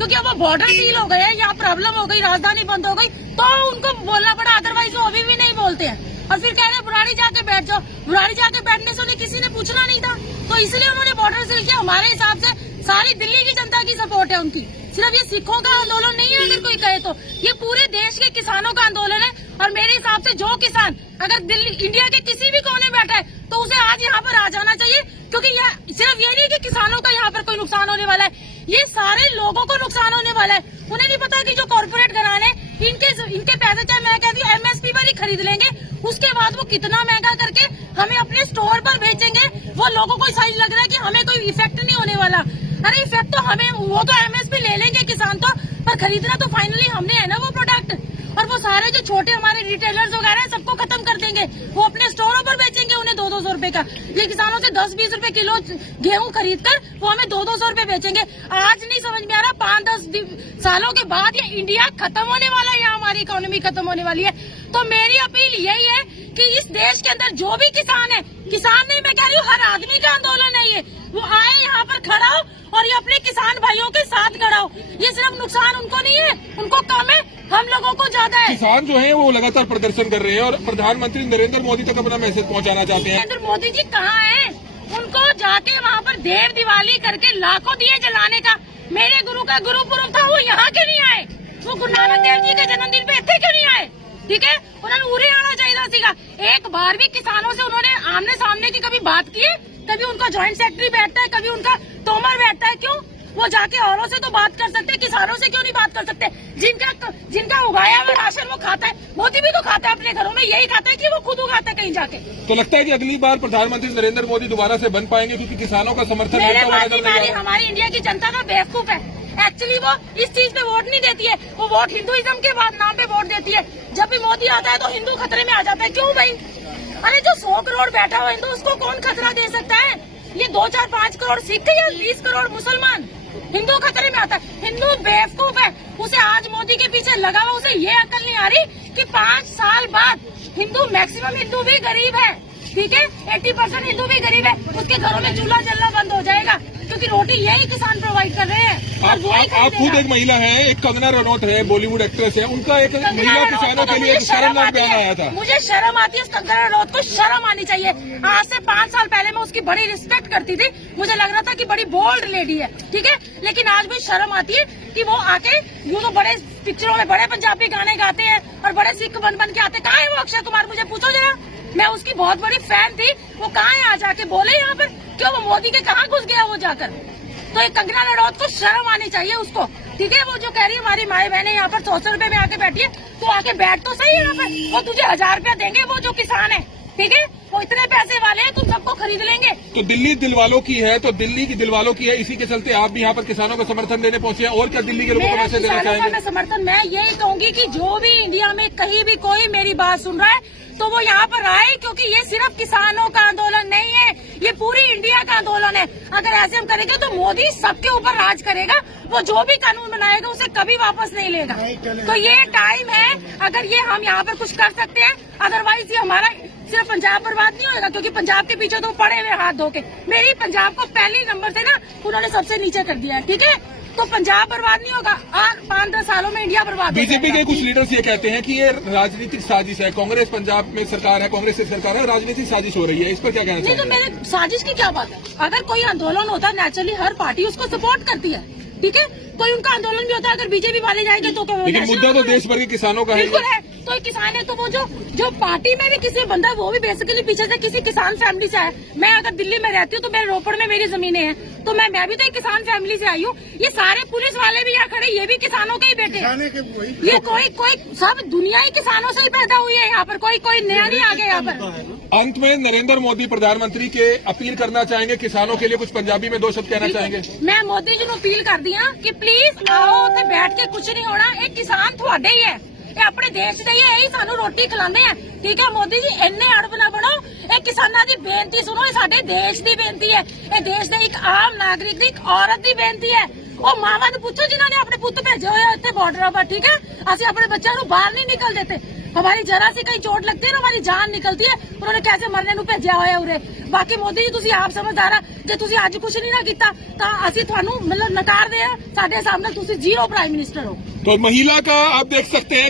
क्योंकि अब वो बॉर्डर सील हो गए, यहाँ प्रॉब्लम हो गई, राजधानी बंद हो गई, तो उनको बोलना पड़ा, अदरवाइज वो अभी भी नहीं बोलते हैं। और फिर कह रहे बुराड़ी जाके बैठ जाओ। बुराड़ी जाके बैठने से उन्हें किसी ने पूछना नहीं था, तो इसलिए उन्होंने बॉर्डर सील किया। हमारे हिसाब से सारी दिल्ली की जनता की सपोर्ट है उनकी, सिर्फ ये सिखों का आंदोलन नहीं है। अगर कोई कहे तो ये पूरे देश के किसानों का आंदोलन है। और मेरे हिसाब से जो किसान अगर दिल्ली इंडिया के किसी भी कोने बैठा है तो उसे आज यहाँ पर आ जाना चाहिए, क्योंकि यह सिर्फ ये नहीं कि किसानों का यहाँ पर कोई नुकसान होने वाला है, ये सारे लोगों को नुकसान होने वाला है। उन्हें नहीं पता कि जो कॉर्पोरेट घराने इनके पैसे, चाहे मैं कहती हूँ एमएसपी पर ही खरीद लेंगे, उसके बाद वो कितना महंगा करके हमें अपने स्टोर पर बेचेंगे। वो लोगों को सही लग रहा है कि हमें कोई इफेक्ट नहीं होने वाला। अरे इफेक्ट तो हमें, वो तो एमएसपी ले लेंगे किसान तो, पर खरीदना तो फाइनली हमने है ना वो प्रोडक्ट। और वो सारे जो छोटे हमारे रिटेलर्स वगैरह सबको खत्म कर देंगे, वो अपने स्टोरों पर बेचेंगे उन्हें 200-200 रुपए का। ये किसानों से 10-20 रुपए किलो गेहूं खरीद कर वो हमें 200-200 रुपए बेचेंगे। आज नहीं समझ में आ रहा, 5-10 सालों के बाद ये इंडिया खत्म होने वाला है, यहाँ हमारी इकोनॉमी खत्म होने वाली है। तो मेरी अपील यही है कि इस देश के अंदर जो भी किसान है, किसान नहीं मैं कह रही हूँ, हर आदमी का आंदोलन है ये, वो आए यहाँ पर खड़ा हो और ये अपने किसान भाइयों के साथ खड़ा हो। ये सिर्फ नुकसान उनको नहीं है, उनको कम है, हम लोगों को ज्यादा है। किसान जो हैं वो लगातार प्रदर्शन कर रहे हैं और प्रधानमंत्री नरेंद्र मोदी तक अपना मैसेज पहुंचाना चाहते हैं। नरेंद्र मोदी जी कहाँ हैं? उनको जाके वहाँ पर देव दिवाली करके लाखों दिए जलाने का, मेरे गुरु का गुरुपुरब था, वो यहाँ क्यों नहीं आए? वो गुरु नानक देव जी के जन्मदिन पे इतने क्यों नहीं आए? ठीक है, उन्होंने उरे आना चाहिए सीगा। एक बार भी किसानों से उन्होंने आमने सामने की कभी बात की है? कभी उनका ज्वाइंट सेक्रेटरी बैठता है, कभी उनका तोमर बैठता है, क्यों? वो जाके औरों से तो बात कर सकते हैं, किसानों से क्यों नहीं बात कर सकते? जिनका उगाया हुआ राशन वो खाता है, मोदी भी तो खाता है अपने घरों में, यही खाता है कि वो खुद उगाता है कहीं जाके। तो लगता है कि अगली बार प्रधानमंत्री नरेंद्र मोदी दोबारा से बन पाएंगे, क्योंकि किसानों का समर्थन हमारी इंडिया की जनता का बेवकूफ है। एक्चुअली वो इस चीज पे वोट नहीं देती है, वो वोट हिंदुइज्म के बाद नाम पे वोट देती है। जब भी मोदी आता है तो हिंदू खतरे में आ जाता है, क्यों भाई? अरे जो 100 करोड़ बैठा हुआ हिंदू, उसको कौन खतरा दे सकता है? ये 2-4-5 करोड़ सिख या 20 करोड़ मुसलमान, हिंदू खतरे में आता है। हिंदू बेवकूफ है, उसे आज मोदी के पीछे लगा हुआ, उसे ये अकल नहीं आ रही कि 5 साल बाद हिंदू, मैक्सिमम हिंदू भी गरीब है, ठीक है, 80% हिंदू भी गरीब है, उसके घरों में चूल्हा जलना बंद हो जाएगा, क्योंकि रोटी यही किसान प्रोवाइड कर रहे हैं। आप खुद एक महिला हैं, एक कंगना रनौत है, बॉलीवुड एक्ट्रेस है, उनका एक महिला किसानों के लिए शर्मनाक बयान आया था। मुझे शर्म आती है, कंगना रनौत को शर्म आनी चाहिए। आज से 5 साल पहले मैं उसकी बड़ी रिस्पेक्ट करती थी, मुझे लग रहा था कि बड़ी बोल्ड लेडी है, ठीक है, लेकिन आज भी शर्म आती है कि वो आके यूँ तो बड़े पिक्चरों में बड़े पंजाबी गाने गाते हैं और बड़े सिख बन के आते। कहाँ है वो अक्षय कुमार? मुझे पूछो जरा, मैं उसकी बहुत बड़ी फैन थी, वो कहाँ है? आ जाके बोले यहाँ पर, क्यों? वो मोदी के कहाँ घुस गया वो जाकर? तो एक कंगना रनौत को शर्म आनी चाहिए उसको, ठीक है। वो जो कह रही है हमारी माए बहने यहाँ पर 100 रुपए में आके बैठी है, तो आके बैठ तो सही यहाँ पर। वो तुझे 1000 रुपया देंगे, वो जो किसान है, ठीक है, वो इतने पैसे वाले हैं, तुम सबको खरीद लेंगे। तो दिल्ली दिलवालों की है, तो दिल्ली की दिलवालों की है, इसी के चलते आप भी यहाँ पर किसानों को समर्थन देने पहुंचे हैं। और क्या दिल्ली के लोगों को मैसेज देना चाहेंगे? समर्थन मैं यही कहूंगी कि जो भी इंडिया में कहीं भी कोई मेरी बात सुन रहा है तो वो यहाँ पर आए, क्योंकि ये सिर्फ किसानों का आंदोलन नहीं है, ये पूरी इंडिया का आंदोलन है। अगर ऐसे हम करेंगे तो मोदी सबके ऊपर राज करेगा, वो जो भी कानून बनाएगा उसे कभी वापस नहीं लेगा। तो ये टाइम है, अगर ये हम यहाँ पर कुछ कर सकते हैं, अदरवाइज ये हमारा सिर्फ पंजाब बर्बाद नहीं होगा, क्योंकि पंजाब के पीछे तो पड़े हुए हाथ धो के। मेरी पंजाब को पहले नंबर से ना उन्होंने सबसे नीचे कर दिया है, ठीक है, तो पंजाब बर्बाद नहीं होगा और 5-10 सालों में इंडिया बर्बाद। बीजेपी के कुछ लीडर्स ये कहते हैं कि ये राजनीतिक साजिश है, कांग्रेस पंजाब में सरकार है, कांग्रेस की सरकार है, राजनीतिक साजिश हो रही है, इस पर क्या कहना नहीं? तो मेरे साजिश की क्या बात है? अगर कोई आंदोलन होता है, नेचुरली हर पार्टी उसको सपोर्ट करती है, ठीक है, कोई उनका आंदोलन भी होता है। अगर बीजेपी वाले जाएंगे तो लेकिन मुद्दा तो देश भर के किसानों का बिल्कुल है। तो एक किसान है, तो वो जो पार्टी में भी किसी बंदा, वो भी बेसिकली पीछे से किसी किसान फैमिली से है। मैं अगर दिल्ली में रहती हूँ तो मेरे रोपड़ में मेरी जमीनें हैं, तो मैं भी तो एक किसान फैमिली से आई हूँ। ये सारे पुलिस वाले भी यहाँ खड़े, ये भी किसानों के ही बेटे हैं। ये कोई सब दुनिया ही किसानों से ही पैदा हुई है यहाँ पर, कोई नया नहीं आ गया यहाँ पर। अंत में नरेंद्र मोदी प्रधानमंत्री के अपील करना चाहेंगे किसानों के लिए, कुछ पंजाबी में 2 शब्द कहना चाहेंगे? मैं मोदी जी को अपील कर दी कि प्लीज आओ, उत्थे बैठ के कुछ नहीं होना, एक किसान थोड़े ही है, ये अपने देश दे ही है, यही सानू रोटी खिलाते हैं, ठीक है। मोदी जी इन्ने अड़ब ना बनो, एक किसाना की बेनती सुनो, ये साडे देश की बेनती है, ये देश के एक आम नागरिक की, एक औरत की बेनती है। वो मावा नूं पुछो जिन्होंने अपने पुत भेजे हुए इत्थे बॉर्डर पर, ठीक है, असं अपने बच्चों को बाहर नहीं निकल देते। हमारी जरा सी कहीं चोट लगती है ना हमारी जान निकलती है। उन्होंने कैसे मरने ਨੂੰ ਭੇਜਿਆ ਹੋਇਆ ਉਰੇ। ਬਾਕੀ ਮੋਦੀ ਜੀ ਤੁਸੀਂ ਆਪ ਸਮਝਦਾਰ ਆ, ਜੇ ਤੁਸੀਂ ਅੱਜ ਕੁਝ ਨਹੀਂ ਨਾ ਕੀਤਾ ਤਾਂ ਅਸੀਂ ਤੁਹਾਨੂੰ ਮਤਲਬ ਨਕਾਰਦੇ ਆ। ਸਾਡੇ ਸਾਹਮਣੇ ਤੁਸੀਂ ਜ਼ੀਰੋ ਪ੍ਰਾਈਮ ਮਿਨਿਸਟਰ ਹੋ। तो महिला का आप देख सकते हैं